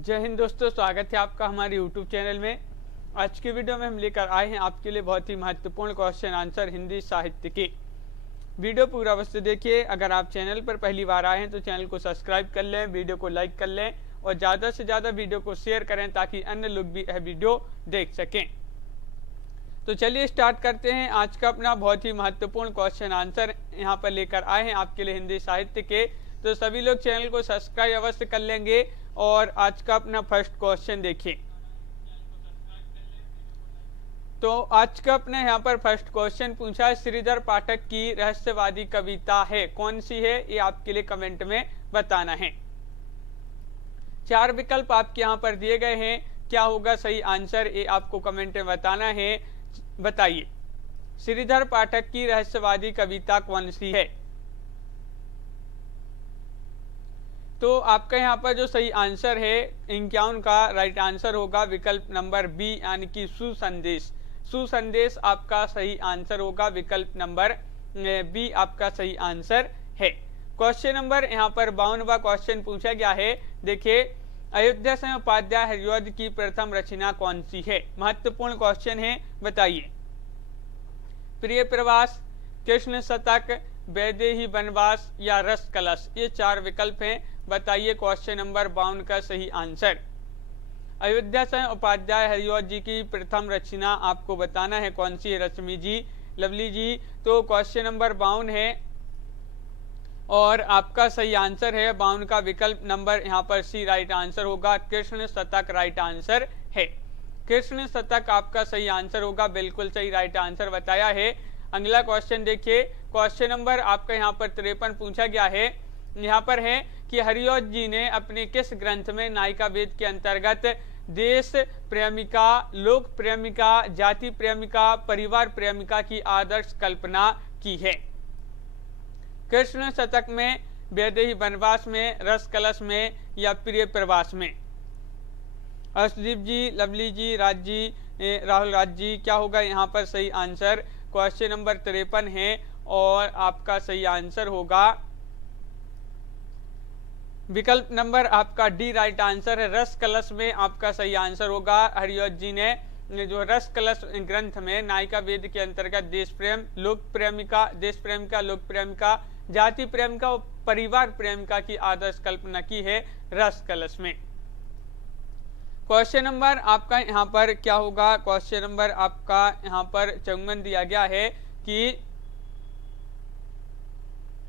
जय हिंद दोस्तों, स्वागत है आपका हमारे YouTube चैनल में। आज की वीडियो में हम लेकर आए हैं आपके लिए बहुत ही महत्वपूर्ण क्वेश्चन आंसर हिंदी साहित्य के। वीडियो पूरा अवश्य देखिए। अगर आप चैनल पर पहली बार आए हैं तो चैनल को सब्सक्राइब कर लें, वीडियो को लाइक कर लें और ज़्यादा से ज़्यादा वीडियो को शेयर करें ताकि अन्य लोग भी यह वीडियो देख सकें। तो चलिए स्टार्ट करते हैं। आज का अपना बहुत ही महत्वपूर्ण क्वेश्चन आंसर यहाँ पर लेकर आए हैं आपके लिए हिंदी साहित्य के। तो सभी लोग चैनल को सब्सक्राइब अवश्य कर लेंगे और आज का अपना फर्स्ट क्वेश्चन देखिए। तो आज का अपने यहाँ पर फर्स्ट क्वेश्चन पूछा है, श्रीधर पाठक की रहस्यवादी कविता है, कौन सी है? ये आपके लिए कमेंट में बताना है। 4 विकल्प आपके यहाँ पर दिए गए हैं, क्या होगा सही आंसर ये आपको कमेंट में बताना है। बताइए, श्रीधर पाठक की रहस्यवादी कविता कौन सी है? तो आपका यहाँ पर जो सही आंसर है 51 का राइट आंसर होगा विकल्प नंबर बी, यानी कि सुसंदेश। सुसंदेश आपका सही आंसर होगा, विकल्प नंबर बी आपका सही आंसर है। क्वेश्चन नंबर यहाँ पर 52वां क्वेश्चन पूछा गया है। देखिए, अयोध्या सिंह उपाध्याय हरिऔध की प्रथम रचना कौन सी है? महत्वपूर्ण क्वेश्चन है, बताइए। प्रिय प्रवास, कृष्ण शतक, वैदेही वनवास या रस कलश, ये 4 विकल्प हैं। बताइए क्वेश्चन नंबर 52 का सही आंसर। अयोध्या सिंह उपाध्याय हरिऔध जी की प्रथम रचना आपको बताना है कौन सी है, रश्मि जी, लवली जी। तो क्वेश्चन नंबर 52 है और आपका सही आंसर है 52 का विकल्प नंबर यहाँ पर सी राइट आंसर होगा, कृष्ण शतक राइट आंसर है। कृष्ण शतक आपका सही आंसर होगा, बिल्कुल सही राइट आंसर बताया है। अगला क्वेश्चन देखिए, क्वेश्चन नंबर आपका यहाँ पर 53 पूछा गया है। यहाँ पर है कि हरिऔध जी ने अपने किस ग्रंथ में नायिका वेद के अंतर्गत देश प्रेमिका, लोक प्रेमिका, जाति प्रेमिका, परिवार प्रेमिका की आदर्श कल्पना की है? कृष्ण शतक में, वैदेही वनवास में, रस कलश में या प्रिय प्रवास में? अर्शदीप जी, लवली जी, राज जी, राहुल राज जी, क्या होगा यहाँ पर सही आंसर? क्वेश्चन नंबर 53 है और आपका सही आंसर होगा विकल्प नंबर आपका डी राइट आंसर है, रस कलश में आपका सही आंसर होगा। हरिऔध जी ने जो रस कलश ग्रंथ में नायिका वेद के अंतर्गत देश प्रेम, लोक प्रेमिका, देश प्रेमिका, लोक प्रेमिका, जाति प्रेमिका और परिवार प्रेमिका की आदर्श कल्पना की है रस कलश में। क्वेश्चन नंबर आपका यहाँ पर क्या होगा? क्वेश्चन नंबर आपका यहाँ पर 54 दिया गया है कि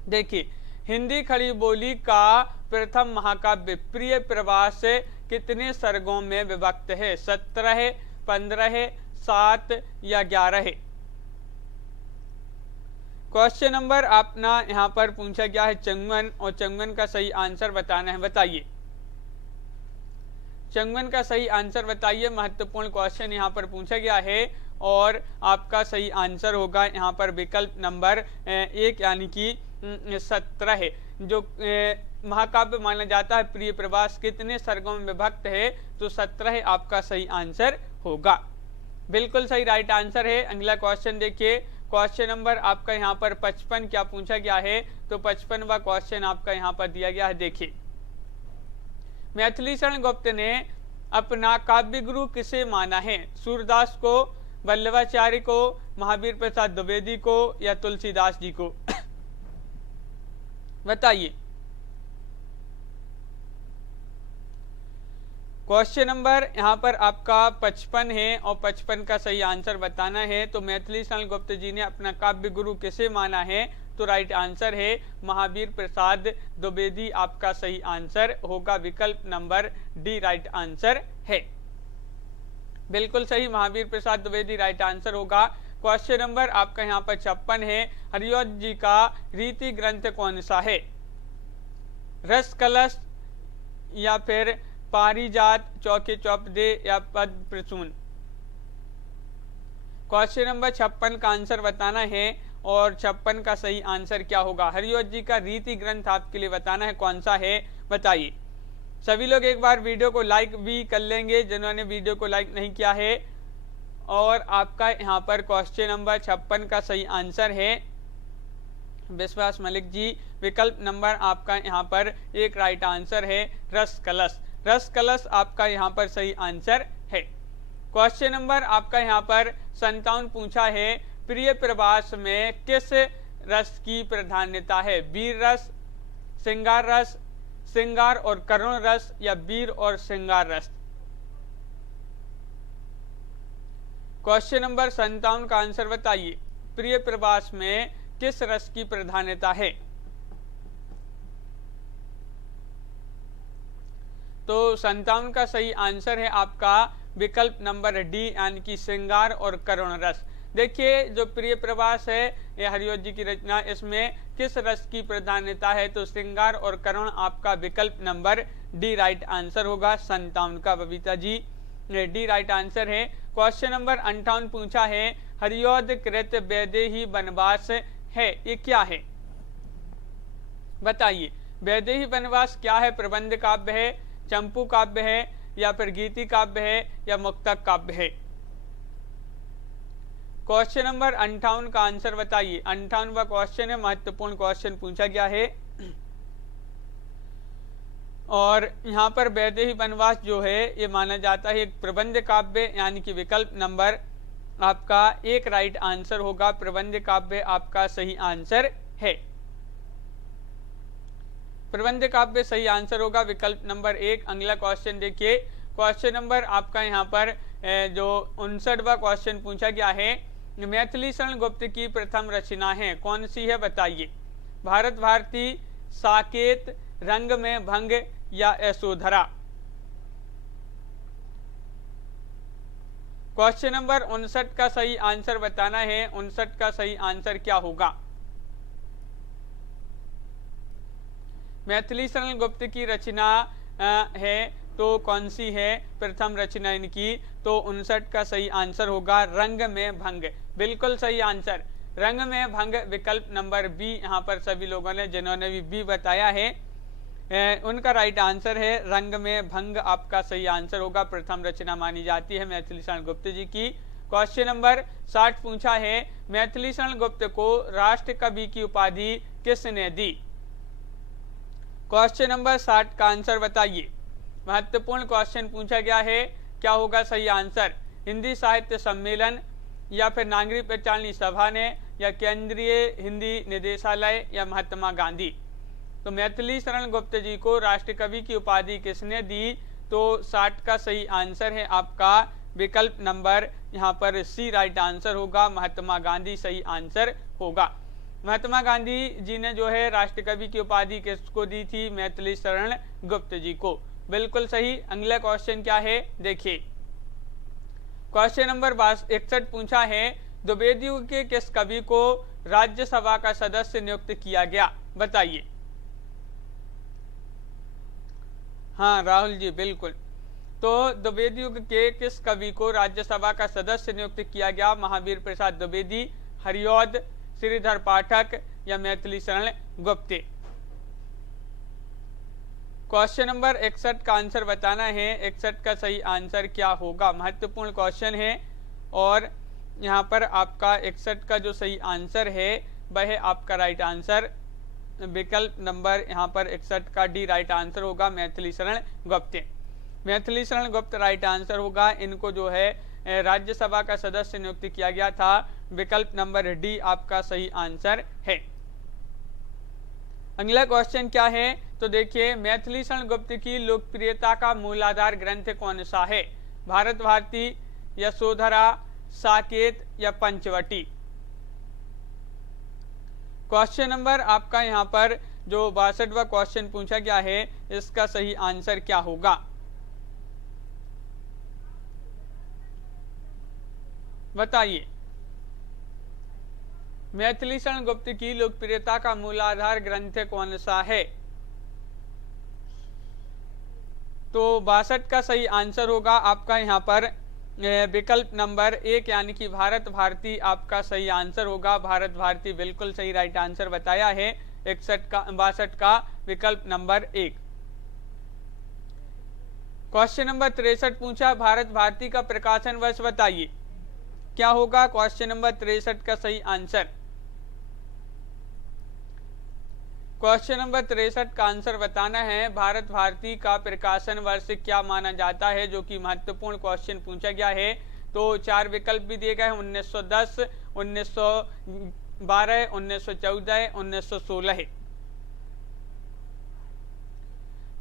देखिए, हिंदी खड़ी बोली का प्रथम महाकाव्य प्रिय प्रवास कितने सर्गों में विभक्त है? 17, 15, 7 या 11? क्वेश्चन नंबर अपना यहाँ पर पूछा गया है 54 और 54 का सही आंसर बताना है। बताइए 54 का सही आंसर बताइए। महत्वपूर्ण क्वेश्चन यहाँ पर पूछा गया है और आपका सही आंसर होगा यहाँ पर विकल्प नंबर 1, यानी कि 17 है। जो महाकाव्य माना जाता है प्रिय प्रवास कितने सर्गों में विभक्त है? तो 17 आपका सही आंसर होगा, बिल्कुल सही राइट आंसर है। अगला क्वेश्चन देखिए, क्वेश्चन नंबर आपका यहाँ पर 55 क्या पूछा गया है? तो 55वां क्वेश्चन आपका यहाँ पर दिया गया है। देखिए, मैथिली शरण गुप्त ने अपना काव्य गुरु किसे माना है? सूरदास को, वल्लभाचार्य को, महावीर प्रसाद द्विवेदी को या तुलसीदास जी को? बताइए। क्वेश्चन नंबर यहाँ पर आपका 55 है और 55 का सही आंसर बताना है। तो मैथिली शरण गुप्त जी ने अपना काव्य गुरु किसे माना है? तो राइट आंसर है महावीर प्रसाद द्विवेदी आपका सही आंसर होगा, विकल्प नंबर डी राइट आंसर है, बिल्कुल सही, महावीर प्रसाद द्विवेदी राइट आंसर होगा। क्वेश्चन नंबर आपका यहाँ पर 56 है, हरिऔध जी का रीति ग्रंथ कौन सा है? रस कलश या फिर पारिजात, चौके चौपदे या पद प्रसून? क्वेश्चन नंबर 56 का आंसर बताना है और 56 का सही आंसर क्या होगा? हरिऔध जी का रीति ग्रंथ आपके लिए बताना है कौन सा है, बताइए। सभी लोग एक बार वीडियो को लाइक भी कर लेंगे जिन्होंने वीडियो को लाइक नहीं किया है। और आपका यहाँ पर क्वेश्चन नंबर 56 का सही आंसर है विश्वास मलिक जी, विकल्प नंबर आपका यहाँ पर 1 राइट आंसर है, रस कलश। रस कलश आपका यहाँ पर सही आंसर है। क्वेश्चन नंबर आपका यहाँ पर 57 पूछा है, प्रिय प्रवास में किस रस की प्राधान्यता है? वीर रस, श्रृंगार रस, श्रृंगार और करुण रस या वीर और श्रृंगार रस? क्वेश्चन नंबर 57 का आंसर बताइए, प्रिय प्रवास में किस रस की प्राधान्यता है? तो 57 का सही आंसर है आपका विकल्प नंबर डी, यानी कि श्रृंगार और करुण रस। देखिए जो प्रिय प्रवास है ये हरिओ जी की रचना, इसमें किस रस की प्राधान्यता है? तो श्रृंगार और करुण आपका विकल्प नंबर डी राइट आंसर होगा। 57 का Babita G D right answer है। क्वेश्चन नंबर 58 पूछा है, हरिओद कृत वैदेही वनवास है, ये क्या है? बताइए, वैदेही वनवास क्या है? प्रबंध काव्य है, चंपू काव्य है, या फिर गीति काव्य है, या मुक्तक काव्य है? क्वेश्चन नंबर 58 का आंसर बताइए। 58वां क्वेश्चन है, महत्वपूर्ण क्वेश्चन पूछा गया है। और यहाँ पर वैदेही वनवास जो है ये माना जाता है एक प्रबंध काव्य, यानी कि विकल्प नंबर आपका 1 राइट आंसर होगा। प्रबंध काव्य आपका सही आंसर है। प्रबंध काव्य सही आंसर होगा, विकल्प नंबर 1। अगला क्वेश्चन देखिए, क्वेश्चन नंबर आपका यहाँ पर जो 59वां क्वेश्चन पूछा गया है, मैथिली शरण गुप्त की प्रथम रचना है, कौन सी है? बताइए। भारत भारती, साकेत, रंग में भंग या यशोधरा? क्वेश्चन नंबर 59 का सही आंसर बताना है। 59 का सही आंसर क्या होगा? मैथिली शरण गुप्त की रचना है तो कौन सी है प्रथम रचना इनकी? तो 59 का सही आंसर होगा रंग में भंग। बिल्कुल सही आंसर, रंग में भंग विकल्प नंबर बी। यहाँ पर सभी लोगों ने जिन्होंने भी बी बताया है उनका राइट आंसर है रंग में भंग आपका सही आंसर होगा। प्रथम रचना मानी जाती है मैथिली शरण गुप्त जी की। क्वेश्चन नंबर 60 पूछा है, मैथिली शरण गुप्त को राष्ट्र कवि की उपाधि किसने दी? क्वेश्चन नंबर 60 का आंसर बताइए। महत्वपूर्ण क्वेश्चन पूछा गया है, क्या होगा सही आंसर? हिंदी साहित्य सम्मेलन, या फिर नागरिक पहचानी सभा ने, या केंद्रीय हिंदी निदेशालय, या महात्मा गांधी? तो मैथिली शरण गुप्त जी को राष्ट्र कवि की उपाधि किसने दी? तो 60 का सही आंसर है आपका विकल्प नंबर यहाँ पर सी राइट आंसर होगा। महात्मा गांधी सही आंसर होगा। महात्मा गांधी जी ने जो है राष्ट्र कवि की उपाधि किसको दी थी? मैथिली शरण गुप्त जी को। बिल्कुल सही। अगला क्वेश्चन क्या है देखिए, क्वेश्चन नंबर 61 पूछा है, द्विवेदी युग के किस कवि को राज्यसभा का सदस्य नियुक्त किया गया? बताइए। हाँ राहुल जी बिल्कुल। तो द्विवेदी युग के किस कवि को राज्यसभा का सदस्य नियुक्त किया गया? महावीर प्रसाद द्विवेदी, हरिऔध, श्रीधर पाठक, या मैथिली शरण गुप्त? क्वेश्चन नंबर 61 का आंसर बताना है। 61 का सही आंसर क्या होगा? महत्वपूर्ण क्वेश्चन है और यहाँ पर आपका 61 का जो सही आंसर है वह है आपका राइट आंसर विकल्प नंबर यहाँ पर 61 का डी राइट आंसर होगा, मैथिली शरण गुप्त। मैथिली शरण गुप्त राइट आंसर होगा। इनको जो है राज्यसभा का सदस्य नियुक्त किया गया था। विकल्प नंबर डी आपका सही आंसर है। अगला क्वेश्चन क्या है तो देखिए, मैथिली शरण गुप्त की लोकप्रियता का मूलाधार ग्रंथ कौन सा है? भारत भारती, यशोधरा, साकेत, या पंचवटी? क्वेश्चन नंबर आपका यहाँ पर जो 62वां क्वेश्चन पूछा गया है इसका सही आंसर क्या होगा? बताइए। मैथिली शरण गुप्त की लोकप्रियता का मूलाधार ग्रंथ कौन सा है? तो 62 का सही आंसर होगा आपका यहाँ पर विकल्प नंबर 1 यानी कि भारत भारती आपका सही आंसर होगा। भारत भारती बिल्कुल सही राइट आंसर बताया है। 62 का विकल्प नंबर 1। क्वेश्चन नंबर 63 पूछा, भारत भारती का प्रकाशन वर्ष बताइए। क्या होगा क्वेश्चन नंबर 63 का सही आंसर? क्वेश्चन नंबर 63 का आंसर बताना है। भारत भारती का प्रकाशन वर्ष क्या माना जाता है, जो कि महत्वपूर्ण क्वेश्चन पूछा गया है। तो 4 विकल्प भी दिए गए हैं, 1910, 1912, 1914, 1916।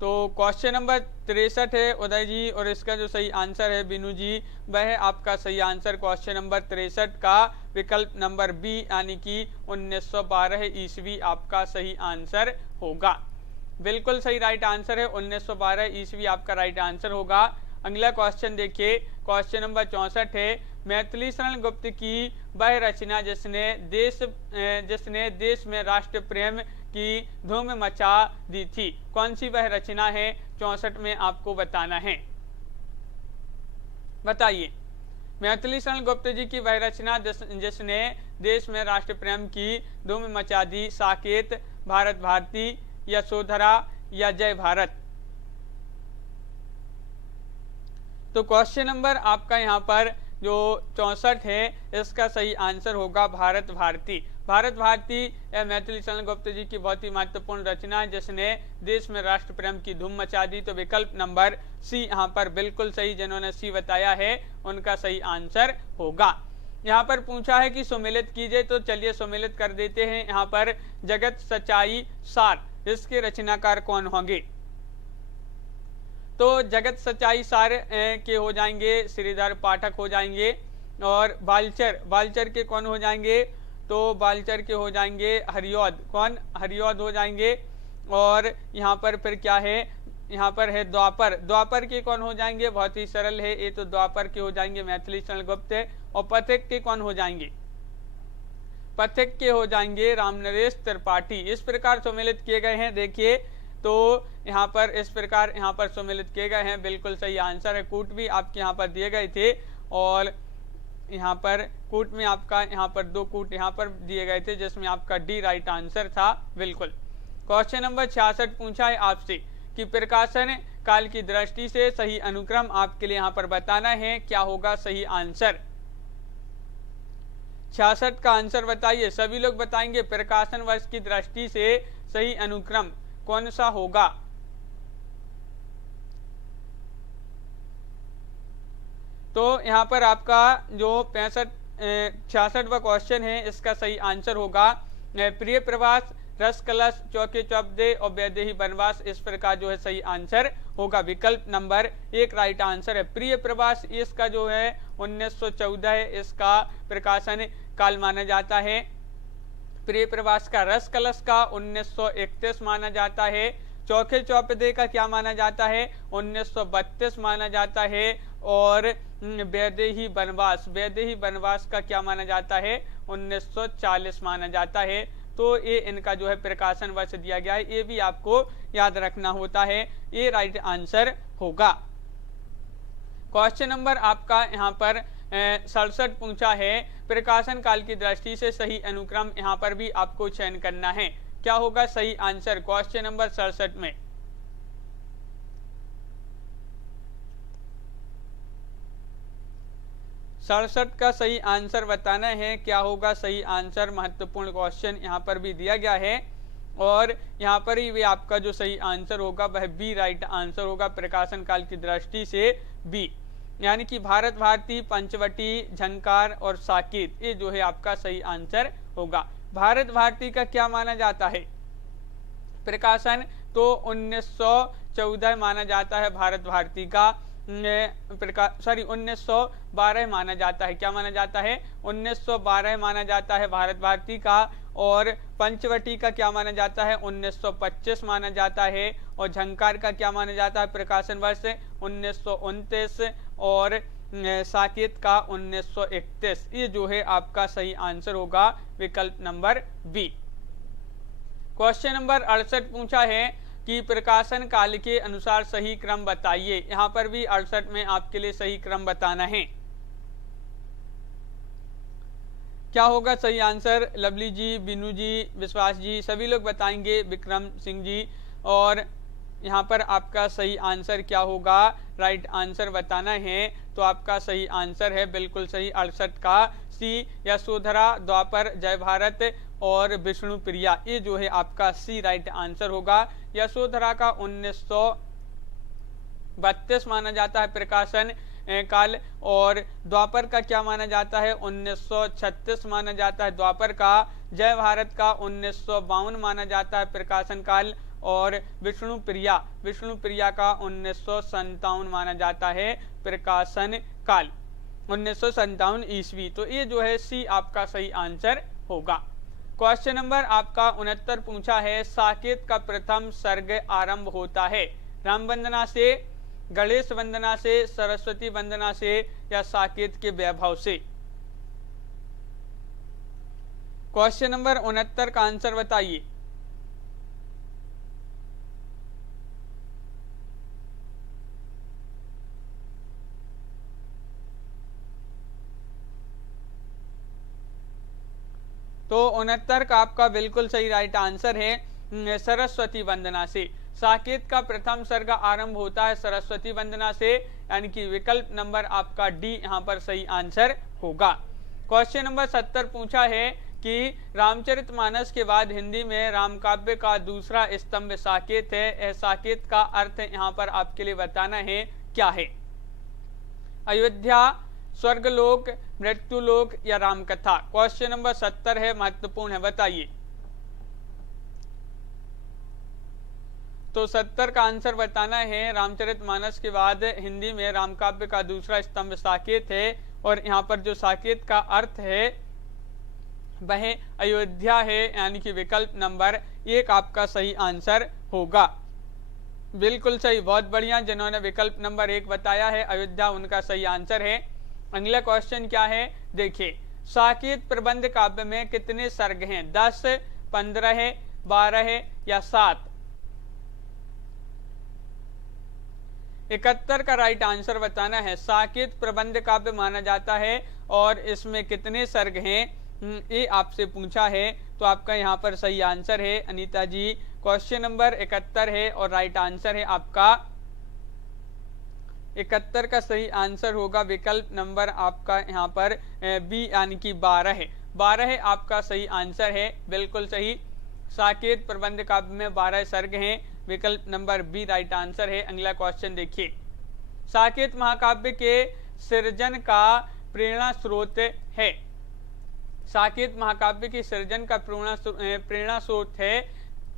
तो क्वेश्चन नंबर 63 है उदय जी, और इसका जो सही आंसर है बिनू जी, वह है आपका सही आंसर क्वेश्चन नंबर 63 का विकल्प नंबर बी, यानी कि 1912 ईस्वी आपका सही आंसर होगा। बिल्कुल सही राइट आंसर है, 1912 ईस्वी आपका राइट आंसर होगा। अगला क्वेश्चन देखिए, क्वेश्चन नंबर 64 है। मैथिली शरण गुप्त की वह रचना जिसने देश में राष्ट्र प्रेम की धूम मचा दी थी, कौन सी वह रचना है? 64 में आपको बताना है, बताइए। मैथिली शरण गुप्त जी की वह रचना जिसने देश में राष्ट्र प्रेम की धूम मचा दी, साकेत, भारत भारती, यशोधरा या जय भारत। तो क्वेश्चन नंबर आपका यहाँ पर जो 64 है, इसका सही आंसर होगा भारत भारती। भारत भारती यह मैथिली शरण गुप्त जी की बहुत ही महत्वपूर्ण रचना है, जिसने देश में राष्ट्र प्रेम की धूम मचा दी। तो विकल्प नंबर सी यहाँ पर बिल्कुल सही, जिन्होंने सी बताया है उनका सही आंसर होगा। यहाँ पर पूछा है कि सुमेलित कीजिए, तो चलिए सुमेलित कर देते हैं। यहाँ पर जगत सच्चाई सार, इसके रचनाकार कौन होंगे? तो जगत सच्चाई सार के हो जाएंगे श्रीधर पाठक हो जाएंगे, और बालचर के कौन हो जाएंगे? तो बालचर के हो जाएंगे हरिऔध, कौन? हरिऔध हो जाएंगे। और यहाँ पर फिर क्या है? यहाँ पर है द्वापर के कौन हो जाएंगे? बहुत ही सरल है, ये तो द्वापर के हो जाएंगे मैथिली शरण गुप्त। और पथिक के कौन हो जाएंगे? पथिक के हो जाएंगे रामनरेश त्रिपाठी। इस प्रकार सम्मिलित किए गए हैं। देखिए तो यहाँ पर इस प्रकार यहाँ पर सम्मिलित किए गए हैं, बिल्कुल सही आंसर है। कूट भी आपके यहाँ पर दिए गए थे, और यहाँ पर कूट में आपका यहाँ पर 2 कूट यहाँ पर दिए गए थे, जिसमें आपका डी राइट आंसर था। बिल्कुल। क्वेश्चन नंबर 66 पूछा है आपसे कि प्रकाशन काल की दृष्टि से सही अनुक्रम आपके लिए यहाँ पर बताना है, क्या होगा सही आंसर? 66 का आंसर बताइए, सभी लोग बताएंगे। प्रकाशन वर्ष की दृष्टि से सही अनुक्रम कौन सा होगा? तो यहाँ पर आपका जो 66वां क्वेश्चन है, इसका सही आंसर होगा प्रिय प्रवास, रस कलश, चौके चौपदे और वैदेही वनवास। इस प्रकार जो है सही आंसर होगा। विकल्प नंबर 1 राइट आंसर है। प्रिय प्रवास इसका जो है 1914 है, इसका प्रकाशन काल माना जाता है। प्रिय प्रवास का, रस कलश का 1931 माना जाता है। चौके चौपदे का क्या माना जाता है? 1932 माना जाता है। और वैदेही वनवास का क्या माना जाता है? 1940 माना जाता है। तो ये इनका जो है प्रकाशन वर्ष दिया गया है, ये भी आपको याद रखना होता है। ये राइट आंसर होगा। क्वेश्चन नंबर आपका यहाँ पर 67 पूछा है। प्रकाशन काल की दृष्टि से सही अनुक्रम यहाँ पर भी आपको चयन करना है, क्या होगा सही आंसर क्वेश्चन नंबर 67 में? सड़सठ का सही आंसर बताना है, क्या होगा सही आंसर? महत्वपूर्ण क्वेश्चन यहाँ पर भी दिया गया है, और यहाँ पर ही भी आपका जो सही आंसर होगा वह बी राइट आंसर होगा। प्रकाशन काल की दृष्टि से बी, यानी कि भारत भारती, पंचवटी, झंकार और साकेत, ये जो है आपका सही आंसर होगा। भारत भारती का क्या माना जाता है प्रकाशन? तो 1914 माना जाता है भारत भारती का। 1912 माना जाता है। क्या माना जाता है? 1912 माना जाता है भारत भारती का। और पंचवटी का क्या माना जाता है? 1925 माना जाता है। और झंकार का क्या माना जाता है प्रकाशन वर्ष? 1929। और साकेत का 1931। ये जो है आपका सही आंसर होगा विकल्प नंबर बी। क्वेश्चन नंबर 68 पूछा है कि प्रकाशन काल के अनुसार सही क्रम बताइए। यहाँ पर भी 68 में आपके लिए सही क्रम बताना है, क्या होगा सही आंसर? लवली जी, बिनू जी, विश्वास जी, सभी लोग बताएंगे, विक्रम सिंह जी। और यहाँ पर आपका सही आंसर क्या होगा? राइट आंसर बताना है। तो आपका सही आंसर है बिल्कुल सही 68 का सी, यशोधरा, द्वापर, जय भारत और विष्णुप्रिया, ये जो है आपका सी राइट आंसर होगा। यशोधरा का 1932 माना जाता है प्रकाशन काल, और द्वापर का क्या माना जाता है, 1936 माना जाता है द्वापर का। जय भारत का 1952 माना जाता है प्रकाशन काल, और विष्णुप्रिया का 1957 माना जाता है प्रकाशन काल, 1957 ईस्वी। तो ये जो है सी आपका सही आंसर होगा। क्वेश्चन नंबर आपका 69 पूछा है, साकेत का प्रथम सर्ग आरंभ होता है राम वंदना से, गणेश वंदना से, सरस्वती वंदना से, या साकेत के वैभव से। क्वेश्चन नंबर 69 का आंसर बताइए। तो 69 का आपका बिल्कुल सही राइट आंसर है सरस्वती वंदना से। साकेत का प्रथम सर्ग आरंभ होता है सरस्वती वंदना से, यानी कि विकल्प नंबर आपका डी यहाँ पर सही आंसर होगा। क्वेश्चन नंबर 70 पूछा है कि रामचरितमानस के बाद हिंदी में रामकाव्य का दूसरा स्तंभ साकेत है। यह साकेत का अर्थ यहाँ पर आपके लिए बताना है क्या है। अयोध्या, स्वर्गलोक, मृत्युलोक, या रामकथा। क्वेश्चन नंबर 70 है, महत्वपूर्ण है, बताइए। तो 70 का आंसर बताना है, रामचरितमानस के बाद हिंदी में रामकाव्य का दूसरा स्तंभ साकेत है, और यहाँ पर जो साकेत का अर्थ है वह अयोध्या है, यानी कि विकल्प नंबर 1 आपका सही आंसर होगा। बिल्कुल सही, बहुत बढ़िया। जिन्होंने विकल्प नंबर 1 बताया है अयोध्या, उनका सही आंसर है। अगला क्वेश्चन क्या है, देखिए। साकेत प्रबंध काव्य में कितने सर्ग हैं, 10, 15, 12 या 7? 71 का राइट आंसर बताना है। साकेत प्रबंध काव्य माना जाता है, और इसमें कितने सर्ग हैं ये आपसे पूछा है। तो आपका यहाँ पर सही आंसर है अनीता जी, क्वेश्चन नंबर 71 है, और राइट आंसर है आपका 71 का सही आंसर होगा विकल्प नंबर आपका यहाँ पर बी, यानी कि 12 है। 12 आपका सही आंसर है, बिल्कुल सही। साकेत प्रबंध काव्य में 12 सर्ग हैं, विकल्प नंबर बी राइट आंसर है। अगला क्वेश्चन देखिए। साकेत महाकाव्य के सृजन का प्रेरणा स्रोत है। साकेत महाकाव्य की सृजन का प्रेरणा स्रोत है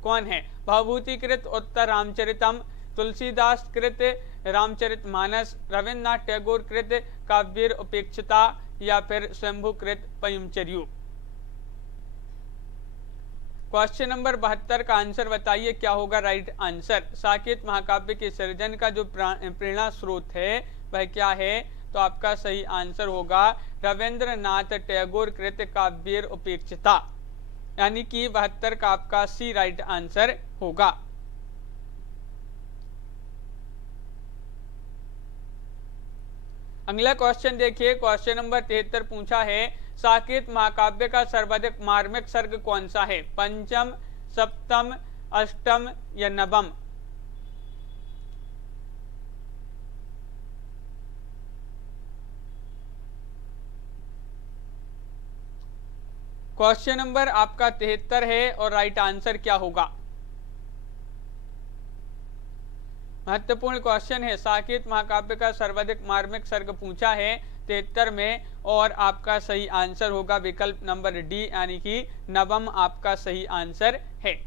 कौन है? भवभूतिकृत उत्तर रामचरितम, तुलसीदास कृत रामचरितमानस, रविन्द्रनाथ टैगोर कृत काव्य उपेक्षिता, या फिर स्वयंभूकृत पयमचर्यु। क्वेश्चन नंबर 72 का आंसर बताइए, क्या होगा राइट आंसर। साकेत महाकाव्य के सृजन का जो प्रेरणा स्रोत है वह क्या है? तो आपका सही आंसर होगा रविन्द्रनाथ टैगोर कृत काव्य उपेक्षिता, यानी कि 72 का आपका सी राइट आंसर होगा। अगला क्वेश्चन देखिए। क्वेश्चन नंबर 73 पूछा है, साकेत महाकाव्य का सर्वाधिक मार्मिक सर्ग कौन सा है? पंचम, सप्तम, अष्टम, या नवम? क्वेश्चन नंबर आपका 73 है, और राइट आंसर क्या होगा? महत्वपूर्ण क्वेश्चन है। साकेत महाकाव्य का सर्वाधिक मार्मिक सर्ग पूछा है 73 में, और आपका सही आंसर होगा विकल्प नंबर डी, यानी कि नवम आपका सही आंसर है।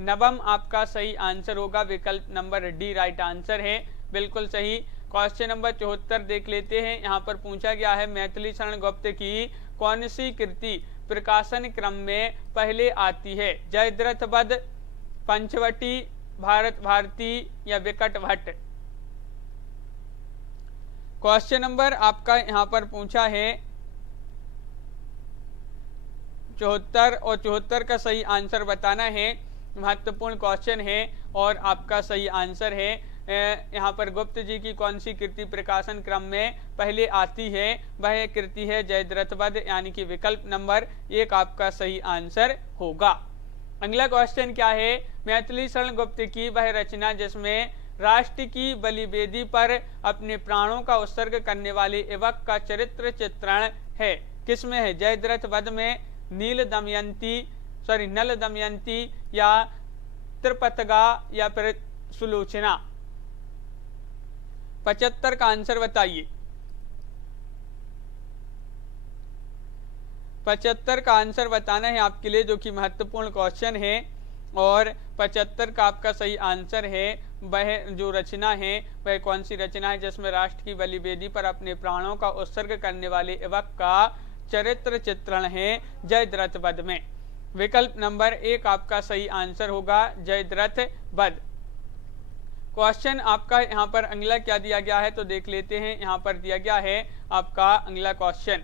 नवम आपका सही आंसर होगा, विकल्प नंबर डी राइट आंसर है, बिल्कुल सही। क्वेश्चन नंबर 74 देख लेते हैं। यहाँ पर पूछा गया है, मैथिली शरण गुप्त की कौन सी कृति प्रकाशन क्रम में पहले आती है? जयद्रथ वध, पंचवटी, भारत भारती, या विकट भट्ट? क्वेश्चन नंबर आपका यहाँ पर पूछा है 74, और 74 का सही आंसर बताना है। महत्वपूर्ण क्वेश्चन है, और आपका सही आंसर है यहाँ पर गुप्त जी की कौन सी कृति प्रकाशन क्रम में पहले आती है? वह कृति है जयद्रथ वध, यानी कि विकल्प नंबर 1 आपका सही आंसर होगा। अगला क्वेश्चन क्या है? मैथिली शरण गुप्त की वह रचना जिसमें राष्ट्र की बलिवेदी पर अपने प्राणों का उत्सर्ग करने वाले युवक का चरित्र चित्रण है, किसमें है? जयद्रथ वध में, नील दमयंती, सॉरी नल दमयंती या त्रिपतगा या फिर सुलोचना? 75 का आंसर बताइए। 75 का आंसर बताना है आपके लिए, जो कि महत्वपूर्ण क्वेश्चन है। और 75 का आपका सही आंसर है, वह जो रचना है वह कौन सी रचना है जिसमें राष्ट्र की बलिवेदी पर अपने प्राणों का उत्सर्ग करने वाले युवक का चरित्र चित्रण है? जयद्रथ वध में। विकल्प नंबर 1 आपका सही आंसर होगा, जयद्रथ वध। क्वेश्चन आपका यहाँ पर अगला क्या दिया गया है तो देख लेते हैं। यहाँ पर दिया गया है आपका अगला क्वेश्चन,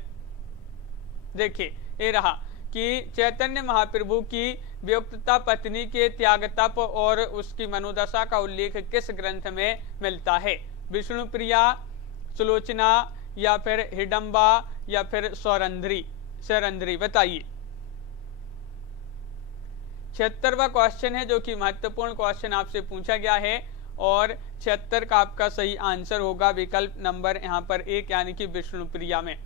देखिए ये रहा कि चैतन्य महाप्रभु की वियुक्तता पत्नी के त्याग तप और उसकी मनोदशा का उल्लेख किस ग्रंथ में मिलता है? विष्णुप्रिया, सुलोचना या फिर हिडम्बा या फिर सौरंध्री? बताइए। 76वां क्वेश्चन है, जो कि महत्वपूर्ण क्वेश्चन आपसे पूछा गया है। और 76 का आपका सही आंसर होगा विकल्प नंबर यहाँ पर 1 यानी कि विष्णुप्रिया में।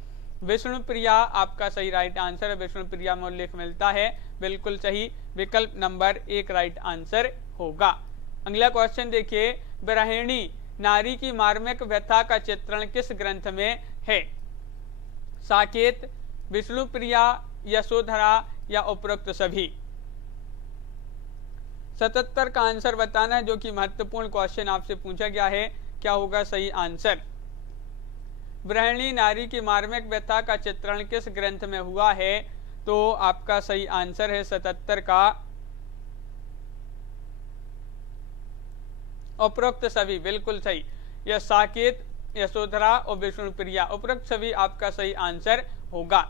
विष्णुप्रिया आपका सही राइट आंसर है। विष्णुप्रिया में उल्लेख मिलता है, बिल्कुल सही। विकल्प नंबर 1 राइट आंसर होगा। अगला क्वेश्चन देखिए, विरहिणी नारी की मार्मिक व्यथा का चित्रण किस ग्रंथ में है? साकेत, विष्णुप्रिया, यशोधरा या उपरोक्त सभी? 77 का आंसर बताना है, जो कि महत्वपूर्ण क्वेश्चन आपसे पूछा गया है। क्या होगा सही आंसर? विरहिणी नारी की मार्मिक व्यथा का चित्रण किस ग्रंथ में हुआ है? तो आपका सही आंसर है 77 का उपरोक्त सभी, बिल्कुल सही। यह साकेत, यशोधरा और विष्णुप्रिया, उपरोक्त सभी आपका सही आंसर होगा।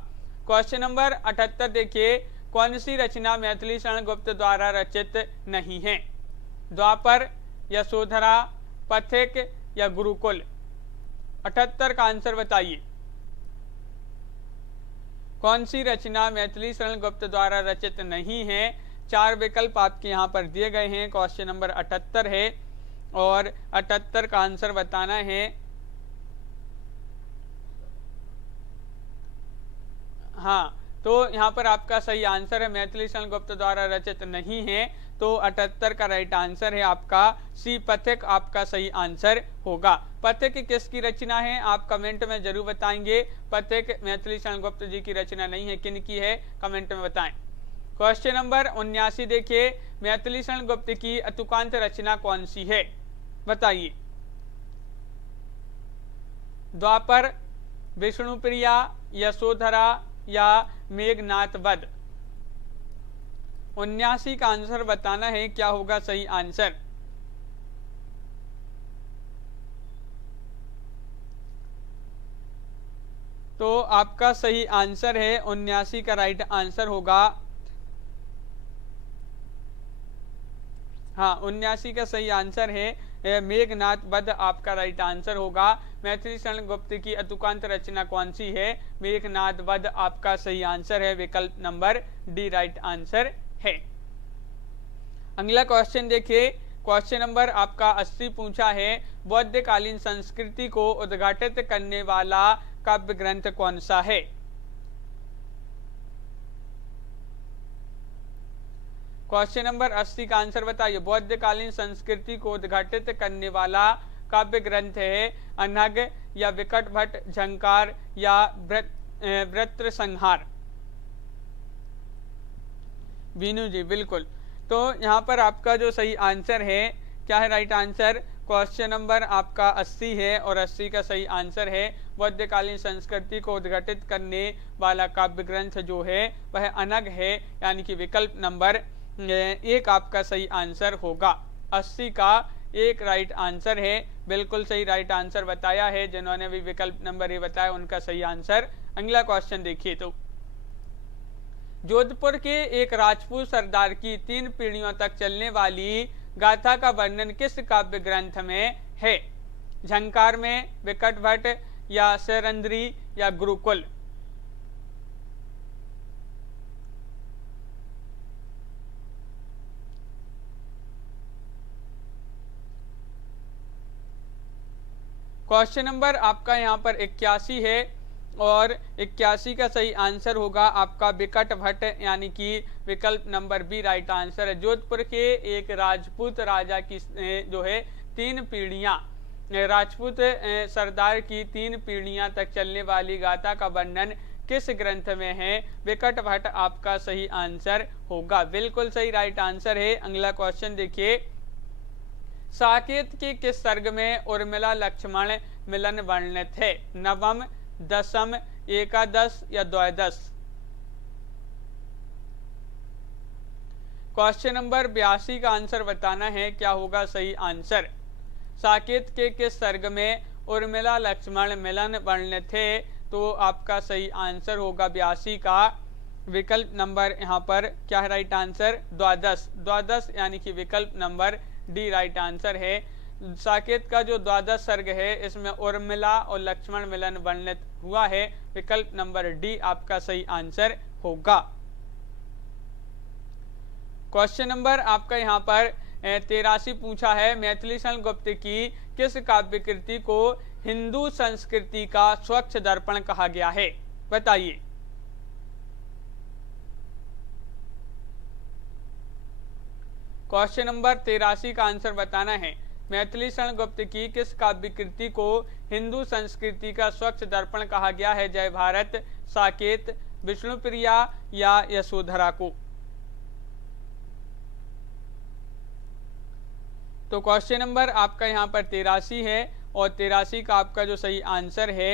क्वेश्चन नंबर 78 देखिए, कौन सी रचना मैथिली शरण गुप्त द्वारा रचित नहीं है? द्वापर, यशोधरा, पथिक या गुरुकुल? 78 का आंसर बताइए। कौन सी रचना मैथिली शरण गुप्त द्वारा रचित नहीं है? 4 विकल्प आपके यहाँ पर दिए गए हैं। क्वेश्चन नंबर 78 है और 78 का आंसर बताना है। हाँ, तो यहाँ पर आपका सही आंसर है मैथिली शरण गुप्त द्वारा रचित नहीं है, तो 78 का राइट आंसर है आपका सी, पथिक आपका सही आंसर होगा। पथिक किसकी रचना है आप कमेंट में जरूर बताएंगे। पथिक मैथिली शरण गुप्त जी की रचना नहीं है, किन की है कमेंट में बताएं। क्वेश्चन नंबर 79 देखिए, मैथिली शरण गुप्त की अतुकांत रचना कौन सी है? बताइए। द्वापर, विष्णुप्रिया, यशोधरा या मेघनाथ वध? 79 का आंसर बताना है, क्या होगा सही आंसर? तो आपका सही आंसर है 79 का राइट आंसर होगा। हाँ, 79 का सही आंसर है मेघनाथ वध आपका राइट आंसर होगा। मैथिली शरण गुप्त की अतुकांत रचना कौन सी है? मेघनाथ वध आपका सही आंसर है। विकल्प नंबर डी राइट आंसर है। अगला क्वेश्चन देखिए, क्वेश्चन नंबर आपका 80 पूछा है, बौद्धकालीन संस्कृति को उद्घाटित करने वाला काव्य ग्रंथ कौन सा है? क्वेश्चन नंबर 80 का आंसर बताइए। बौद्धकालीन संस्कृति को उद्घाटित करने वाला काव्य ग्रंथ है अनग या विकट भट्ट झंकार या वृत्र संहार? बीनू जी बिल्कुल। तो यहाँ पर आपका जो सही आंसर है, क्या है राइट आंसर? क्वेश्चन नंबर आपका 80 है और 80 का सही आंसर है बौद्धकालीन संस्कृति को उद्घाटित करने वाला काव्य ग्रंथ जो है वह अनग है, यानी कि विकल्प नंबर 1 आपका सही आंसर होगा। 80 का 1 राइट आंसर है, बिल्कुल सही राइट आंसर बताया है। जिन्होंने भी विकल्प नंबर 1 बताया उनका सही आंसर। अगला क्वेश्चन देखिए, तो जोधपुर के एक राजपूत सरदार की 3 पीढ़ियों तक चलने वाली गाथा का वर्णन किस काव्य ग्रंथ में है? झंकार में, विकट भट्ट या सैरंद्री या गुरुकुल? क्वेश्चन नंबर आपका यहाँ पर 81 है और 81 का सही आंसर होगा आपका विकट भट्ट, यानी कि विकल्प नंबर बी राइट आंसर है। जोधपुर के एक राजपूत राजा की जो है 3 पीढ़ियां, राजपूत सरदार की 3 पीढ़ियां तक चलने वाली गाथा का वर्णन किस ग्रंथ में है? विकट भट्ट आपका सही आंसर होगा, बिल्कुल सही राइट आंसर है। अगला क्वेश्चन देखिए, साकेत के किस सर्ग में उर्मिला लक्ष्मण मिलन वर्णित है? नवम, दशम, एकादश या द्वादश? क्वेश्चन नंबर 82 का आंसर बताना है, क्या होगा सही आंसर? साकेत के किस सर्ग में उर्मिला लक्ष्मण मिलन वर्णित है? तो आपका सही आंसर होगा 82 का विकल्प नंबर यहाँ पर क्या है राइट आंसर? द्वादश। द्वादश यानी कि विकल्प नंबर डी राइट आंसर है। साकेत का जो द्वादश सर्ग है इसमें उर्मिला और लक्ष्मण मिलन वर्णित हुआ है, विकल्प नंबर डी आपका सही आंसर होगा। क्वेश्चन नंबर आपका यहाँ पर 83 पूछा है, मैथिली शरण गुप्त की किस काव्य कृति को हिंदू संस्कृति का स्वच्छ दर्पण कहा गया है? बताइए। क्वेश्चन नंबर 83 का आंसर बताना है, मैथिली शरण गुप्त की किस काव्य कृति को हिंदू संस्कृति का स्वच्छ दर्पण कहा गया है? जय भारत, साकेत, विष्णुप्रिया या यशोधरा को? तो क्वेश्चन नंबर आपका यहाँ पर 83 है और 83 का आपका जो सही आंसर है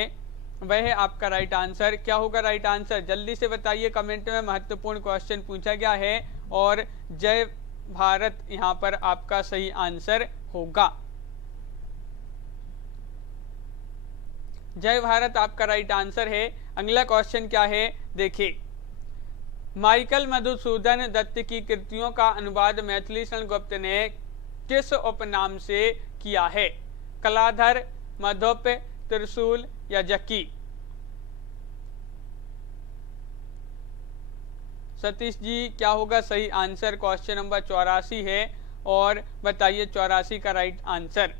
वह है आपका राइट आंसर। क्या होगा राइट आंसर? जल्दी से बताइए कमेंट में, महत्वपूर्ण क्वेश्चन पूछा गया है और जय भारत यहाँ पर आपका सही आंसर होगा। जय भारत आपका राइट आंसर है। अगला क्वेश्चन क्या है देखिए, माइकल मधुसूदन दत्त की कृतियों का अनुवाद मैथिली शरण गुप्त ने किस उपनाम से किया है? कलाधर, मधुप, त्रिशूल या जक्की? सतीश जी क्या होगा सही आंसर? क्वेश्चन नंबर 84 है और बताइए 84 का राइट आंसर।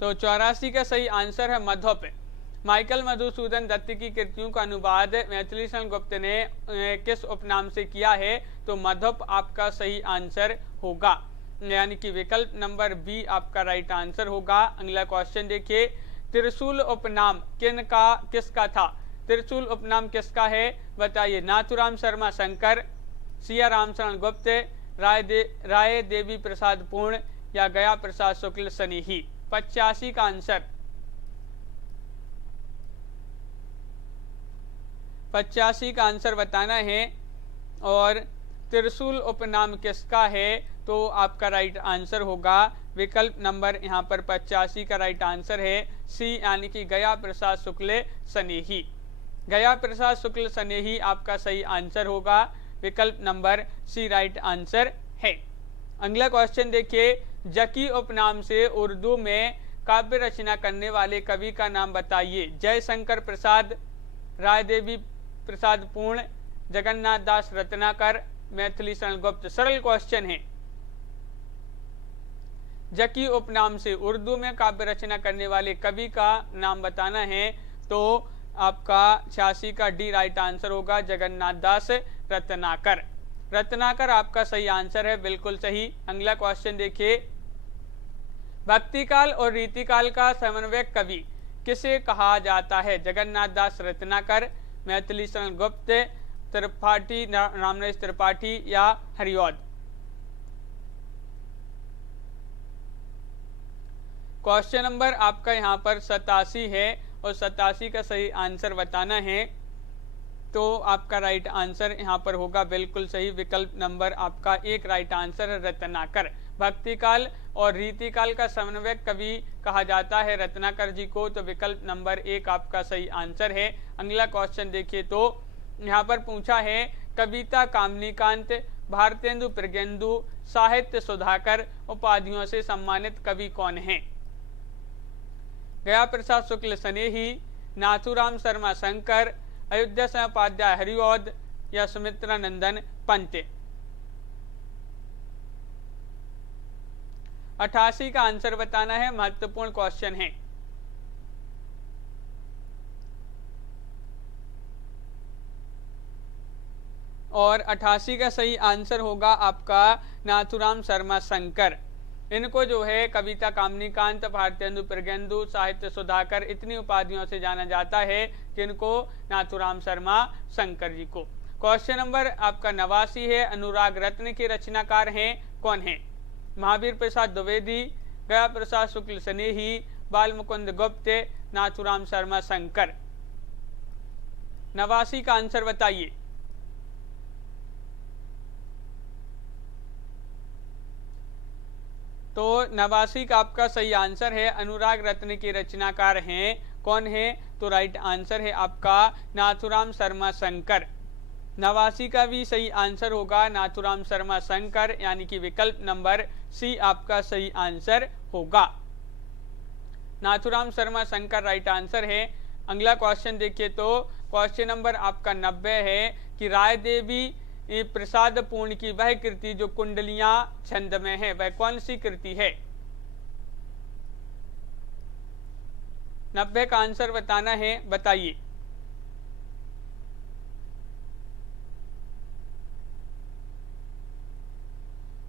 तो 84 का सही आंसर है मधुप। माइकल मधुसूदन दत्त की कृतियों का अनुवाद मैथिली शरण गुप्त ने किस उपनाम से किया है? तो मधुप आपका सही आंसर होगा, यानी कि विकल्प नंबर बी आपका राइट आंसर होगा। अगला क्वेश्चन देखिए, त्रिशूल उपनाम किसका था? त्रिशूल उपनाम किसका है? बताइए। नाथुराम शर्मा शंकर, सिया रामशरण गुप्त, राय देवी प्रसाद पूर्ण या गया प्रसाद शुक्ल सनेही? 85 का आंसर। 85 का आंसर बताना है और त्रिशूल उपनाम किसका है? तो आपका राइट आंसर होगा विकल्प नंबर यहाँ पर 85 का राइट आंसर है सी, यानी कि गया प्रसाद शुक्ल सनेही। गया प्रसाद शुक्ल सनेही आपका सही आंसर होगा, विकल्प नंबर सी राइट आंसर है। अगला क्वेश्चन देखिए, जकी उपनाम से उर्दू में काव्य रचना करने वाले कवि का नाम बताइए। जयशंकर प्रसाद, राय देवी प्रसाद पूर्ण, जगन्नाथ दास रत्नाकर, मैथिली शरण गुप्त? सरल क्वेश्चन है। जकी उपनाम से उर्दू में काव्य रचना करने वाले कवि का नाम बताना है, तो आपका 86 का डी राइट आंसर होगा, जगन्नाथ दास रत्नाकर। रत्नाकर आपका सही आंसर है, बिल्कुल सही। अगला क्वेश्चन देखिए, भक्तिकाल और रीतिकाल का समन्वयक कवि किसे कहा जाता है? जगन्नाथ दास रत्नाकर, मैथिली शरण गुप्त, त्रिपाठी रामनरेश त्रिपाठी या हरिऔध? क्वेश्चन नंबर आपका यहाँ पर 87 है और 87 का सही आंसर बताना है, तो आपका राइट आंसर यहाँ पर होगा बिल्कुल सही, विकल्प नंबर आपका 1 राइट आंसर है रत्नाकर। भक्तिकाल और रीतिकाल का समन्वयक कवि कहा जाता है रत्नाकर जी को, तो विकल्प नंबर 1 आपका सही आंसर है। अगला क्वेश्चन देखिए, तो यहाँ पर पूछा है, कविता कामनीकांत, भारतेंदु प्रज्ञेंदु, साहित्य सुधाकर उपाधियों से सम्मानित कवि कौन हैं? गया प्रसाद शुक्ल सनेही, नाथुराम शर्मा शंकर, अयोध्या सिंह उपाध्याय हरिऔध या सुमित्रा नंदन पंत? 88 का आंसर बताना है, महत्वपूर्ण क्वेश्चन है। और 88 का सही आंसर होगा आपका नाथुराम शर्मा शंकर। इनको जो है कविता कामनीकांत, भारतेंदु प्रज्ञेंदु, साहित्य सुधाकर इतनी उपाधियों से जाना जाता है, किनको? नाथुराम शर्मा शंकर जी को। क्वेश्चन नंबर आपका 89 है, अनुराग रत्न के रचनाकार हैं, कौन है? महावीर प्रसाद द्विवेदी, गया प्रसाद शुक्ल स्नेही, बाल मुकुंद गुप्त, नाथुराम शर्मा शंकर। 89 का आंसर बताइए। तो 89 का आपका सही आंसर है, अनुराग रत्न के रचनाकार हैं, कौन है? तो राइट आंसर है आपका नाथुराम शर्मा शंकर। 89 का भी सही आंसर होगा नाथुराम शर्मा शंकर, यानी कि विकल्प नंबर सी आपका सही आंसर होगा। नाथुराम शर्मा शंकर राइट आंसर है। अगला क्वेश्चन देखिए, तो क्वेश्चन नंबर आपका 90 है कि राय देवी प्रसाद पूर्ण की वह कृति जो कुंडलियां छंद में है, वह कौन सी कृति है? 90 का आंसर बताना है, बताइए।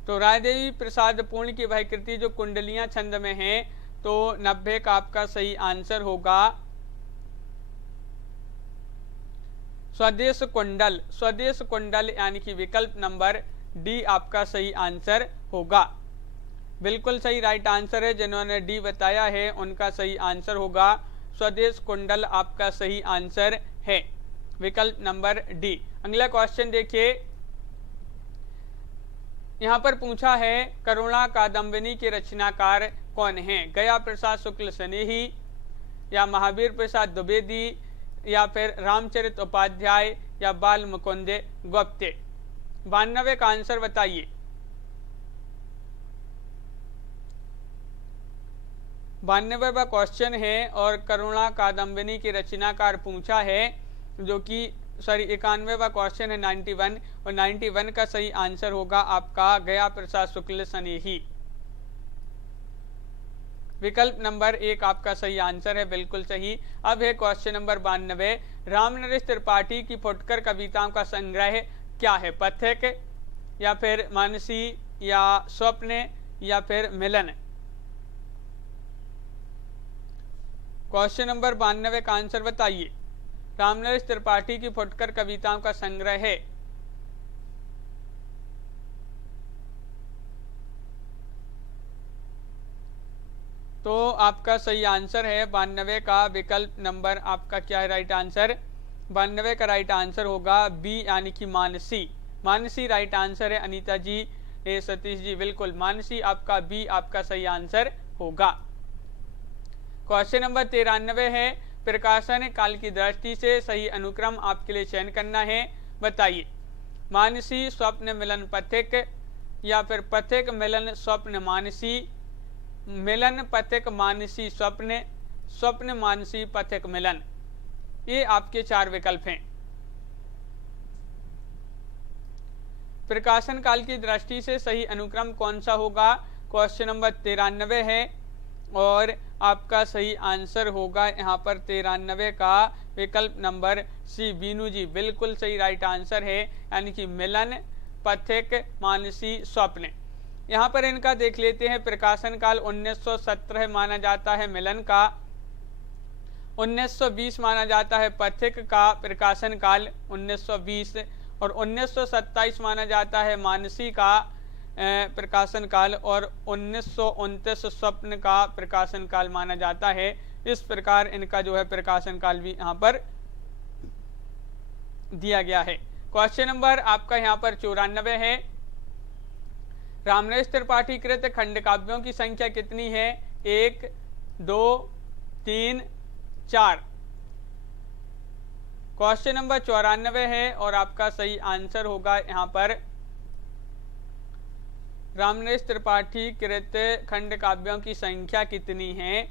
तो रायदेवी प्रसाद पूर्ण की वह कृति जो कुंडलियां छंद में है, तो 90 का आपका सही आंसर होगा स्वदेश कुंडल। स्वदेश कुंडल यानी कि विकल्प नंबर डी आपका सही आंसर होगा। बिल्कुल सही राइट आंसर है, जिन्होंने डी बताया है उनका सही आंसर होगा स्वदेश कुंडल, आपका सही आंसर है विकल्प नंबर डी। अगला क्वेश्चन देखिए, यहाँ पर पूछा है करुणा कादम्बिनी के रचनाकार कौन है? गया प्रसाद शुक्ल स्नेही, या महावीर प्रसाद द्विवेदी, या फिर रामचरित उपाध्याय, या बाल मुकुंद गुप्त। 92 का आंसर बताइए। 92वां क्वेश्चन है और करुणा कादम्बिनी के रचनाकार पूछा है, जो कि 91वां क्वेश्चन है 91, और 91 का सही आंसर होगा आपका गया प्रसाद शुक्ल स्नेही। विकल्प नंबर 1 आपका सही आंसर है, बिल्कुल सही। अब है क्वेश्चन नंबर 92, रामनरेश त्रिपाठी की फुटकर कविताओं का संग्रह क्या है? पथिक, या फिर मानसी, या स्वप्न, या फिर मिलन। क्वेश्चन नंबर 92 का आंसर बताइए। रामनरेश त्रिपाठी की फुटकर कविताओं का संग्रह है। तो आपका सही आंसर है 92 का विकल्प नंबर आपका क्या है राइट आंसर? 92 का राइट आंसर होगा बी, यानी कि मानसी। मानसी राइट आंसर है अनीता जी, सतीश जी, बिल्कुल मानसी आपका बी आपका सही आंसर होगा। क्वेश्चन नंबर 93 है, प्रकाशन काल की दृष्टि से सही अनुक्रम आपके लिए चयन करना है, बताइए। मानसी स्वप्न मिलन पथिक, या फिर पथिक मिलन स्वप्न मानसी, मिलन पथिक मानसी स्वप्न, स्वप्न मानसी पथिक मिलन। ये आपके 4 विकल्प हैं। प्रकाशन काल की दृष्टि से सही अनुक्रम कौन सा होगा? क्वेश्चन नंबर 93 है और आपका सही आंसर होगा यहाँ पर 93 का विकल्प नंबर सी, बीनू जी, बिल्कुल सही राइट आंसर है, यानी कि मिलन पथिक मानसी स्वप्न। यहाँ पर इनका देख लेते हैं। प्रकाशन काल 1917 माना जाता है मिलन का, 1920 माना जाता है पथिक का प्रकाशन काल 1920, और 1927 माना जाता है मानसी का प्रकाशन काल, और 1929 स्वप्न का प्रकाशन काल माना जाता है। इस प्रकार इनका जो है प्रकाशन काल भी यहाँ पर दिया गया है। क्वेश्चन नंबर आपका यहाँ पर 94 है, रामनरेश त्रिपाठी कृत खंड काव्यों की संख्या कितनी है? 1, 2, 3, 4। क्वेश्चन नंबर 94 है और आपका सही आंसर होगा यहाँ पर रामनरेश त्रिपाठी कृत खंड काव्यों की संख्या कितनी है?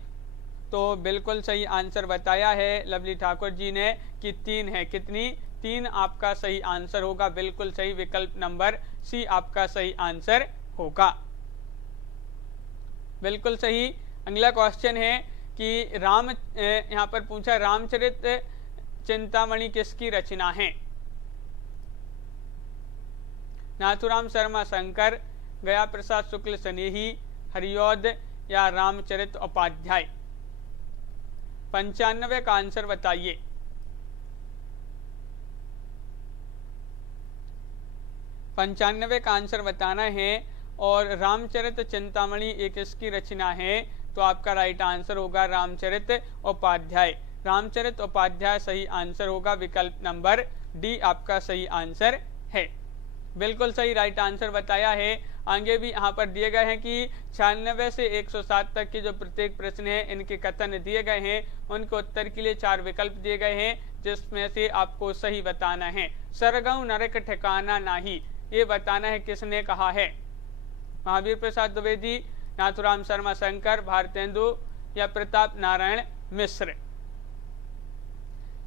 तो बिल्कुल सही आंसर बताया है लवली ठाकुर जी ने कि 3 है। कितनी? 3 आपका सही आंसर होगा, बिल्कुल सही, विकल्प नंबर सी आपका सही आंसर होगा। बिल्कुल सही। अगला क्वेश्चन है कि यहाँ पर पूछा रामचरित चिंतामणि किसकी रचना है? नाथुराम शर्मा शंकर, गया प्रसाद शुक्ल स्नेही, हरिऔध या रामचरित उपाध्याय? 95 का आंसर बताइए। पंचानवे का आंसर बताना है। और रामचरित चिंतामणि एक इसकी रचना है, तो आपका राइट आंसर होगा रामचरित उपाध्याय। रामचरित उपाध्याय सही आंसर होगा, विकल्प नंबर डी आपका सही आंसर है। बिल्कुल सही राइट आंसर बताया है। आगे भी यहाँ पर दिए गए हैं कि 96 से 107 तक के जो प्रत्येक प्रश्न है इनके कथन दिए गए हैं, उनके उत्तर के लिए 4 विकल्प दिए गए हैं, जिसमें से आपको सही बताना है। सरगऊ नरक ठिकाना नाही, ये बताना है किसने कहा है? महावीर प्रसाद द्विवेदी, नाथुराम शर्मा शंकर, भारतेंदु या प्रताप नारायण मिश्र?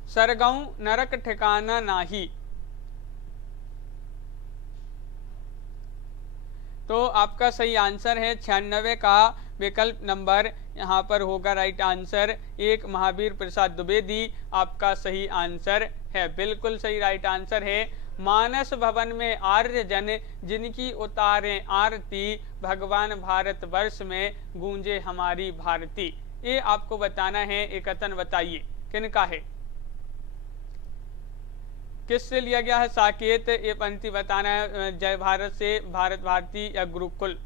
सरगऊ नरक ठिकाना नाही, तो आपका सही आंसर है 96 का विकल्प नंबर यहाँ पर होगा राइट आंसर 1, महावीर प्रसाद द्विवेदी आपका सही आंसर है। बिल्कुल सही राइट आंसर है। मानस भवन में आर्य जन जिनकी उतारे आरती, भगवान भारत वर्ष में गूंजे हमारी भारती, ये आपको बताना है। एक कथन बताइए किनका है, किससे लिया गया है साकेत? ये पंक्ति बताना है। जय भारत से, भारत भारती या गुरुकुल?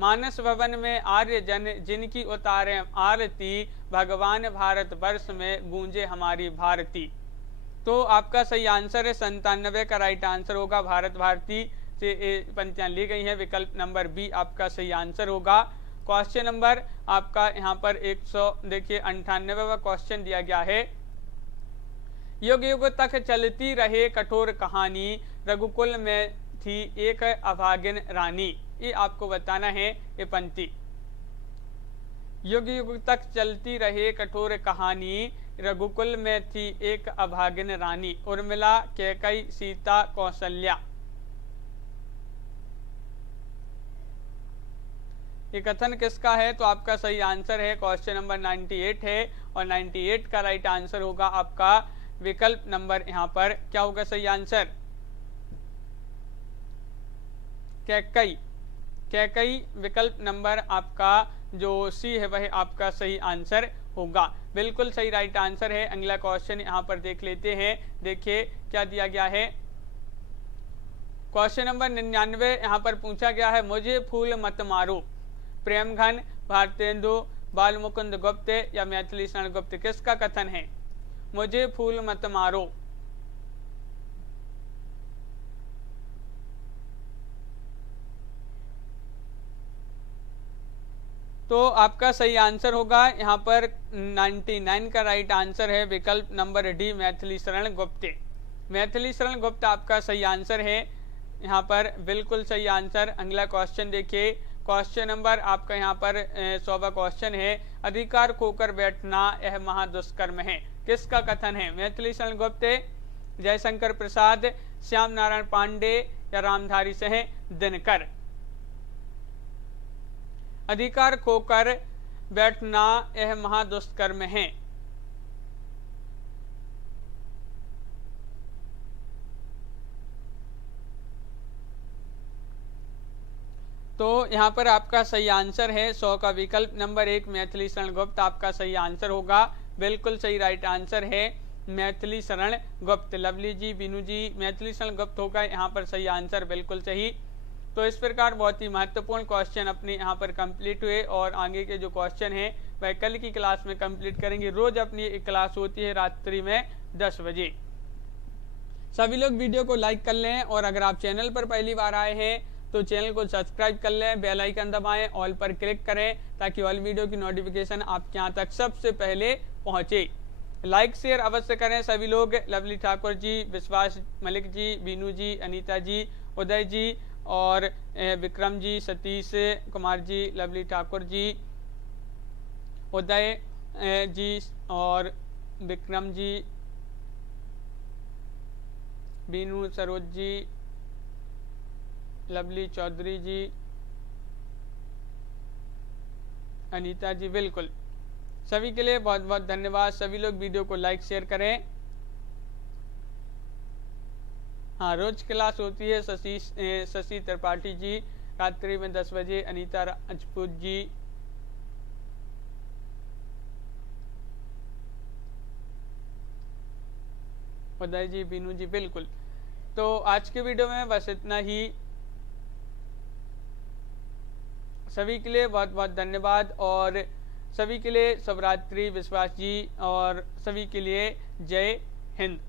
मानस भवन में आर्य जन जिनकी उतारे आरती, भगवान भारत वर्ष में गूंजे हमारी भारती, तो आपका सही आंसर है 97 का राइट आंसर होगा। भारत भारती से पंक्तियां ली गई हैं, विकल्प नंबर बी आपका सही आंसर होगा। क्वेश्चन नंबर आपका यहाँ पर 98वां क्वेश्चन दिया गया है। युग युग तक चलती रहे कठोर कहानी, रघुकुल में थी एक अभागिन रानी, ये आपको बताना है। ये पंक्ति, युग युग तक चलती रहे कठोर कहानी, रघुकुल में थी एक अभागिन रानी, उर्मिला, कैकई, सीता, कौशल्या, ये कथन किसका है? तो आपका सही आंसर है क्वेश्चन नंबर 98 है, और 98 का राइट आंसर होगा आपका विकल्प नंबर यहाँ पर क्या होगा सही आंसर? कैकई। कैकई विकल्प नंबर आपका जो सी है वह आपका सही आंसर होगा। बिल्कुल सही राइट आंसर है। अगला क्वेश्चन यहाँ पर देख लेते हैं। देखिए क्या दिया गया है। क्वेश्चन नंबर 99 यहाँ पर पूछा गया है, मुझे फूल मत मारो, प्रेमघन, भारतेंदु, बालमुकुंद गुप्त या मैथिली शरण गुप्त, किसका कथन है? मुझे फूल मत मारो। तो आपका सही आंसर होगा यहाँ पर 99 का राइट आंसर है, विकल्प नंबर डी मैथिली शरण गुप्त। मैथिली शरण गुप्त आपका सही आंसर है यहाँ पर, बिल्कुल सही आंसर। अगला क्वेश्चन देखिए। क्वेश्चन नंबर आपका यहाँ पर 100वां क्वेश्चन है, अधिकार खोकर बैठना यह महादुष्कर्म है, किसका कथन है? मैथिली शरण गुप्त, जयशंकर प्रसाद, श्याम नारायण पांडे या रामधारी सिंह दिनकर? अधिकार खोकर बैठना यह महादुष्कर्म है, तो यहाँ पर आपका सही आंसर है 100 का विकल्प नंबर 1 मैथिली शरण गुप्त आपका सही आंसर होगा। बिल्कुल सही राइट आंसर है मैथिली शरण गुप्त। लवली जी, बीनू जी, मैथिली शरण गुप्त होगा यहाँ पर सही आंसर, बिल्कुल सही। तो इस प्रकार बहुत ही महत्वपूर्ण क्वेश्चन अपने यहाँ पर कंप्लीट हुए, और आगे के जो क्वेश्चन है वह कल की क्लास में कंप्लीट करेंगे। रोज अपनी एक क्लास होती है रात्रि में 10 बजे। सभी लोग वीडियो को लाइक कर लें, और अगर आप चैनल पर पहली बार आए हैं तो चैनल को सब्सक्राइब कर लें, बेल आइकन दबाएं, ऑल पर क्लिक करें, ताकि ऑल वीडियो की नोटिफिकेशन आपके यहाँ तक सबसे पहले पहुँचे। लाइक शेयर अवश्य करें सभी लोग। लवली ठाकुर जी, विश्वास मलिक जी, बीनू जी, अनीता जी, उदय जी और विक्रम जी, सतीश कुमार जी, लवली ठाकुर जी, उदय जी और विक्रम जी, बीनू सरोज जी, लवली चौधरी जी, अनीता जी बिल्कुल, सभी के लिए बहुत बहुत धन्यवाद। सभी लोग वीडियो को लाइक शेयर करें। हाँ, रोज क्लास होती है शशि त्रिपाठी जी, रात्रि में 10 बजे। अनीता राजपूत जी, उदय जी, बीनू जी बिल्कुल। तो आज के वीडियो में बस इतना ही। सभी के लिए बहुत बहुत धन्यवाद और सभी के लिए शुभरात्रि विश्वास जी, और सभी के लिए जय हिंद।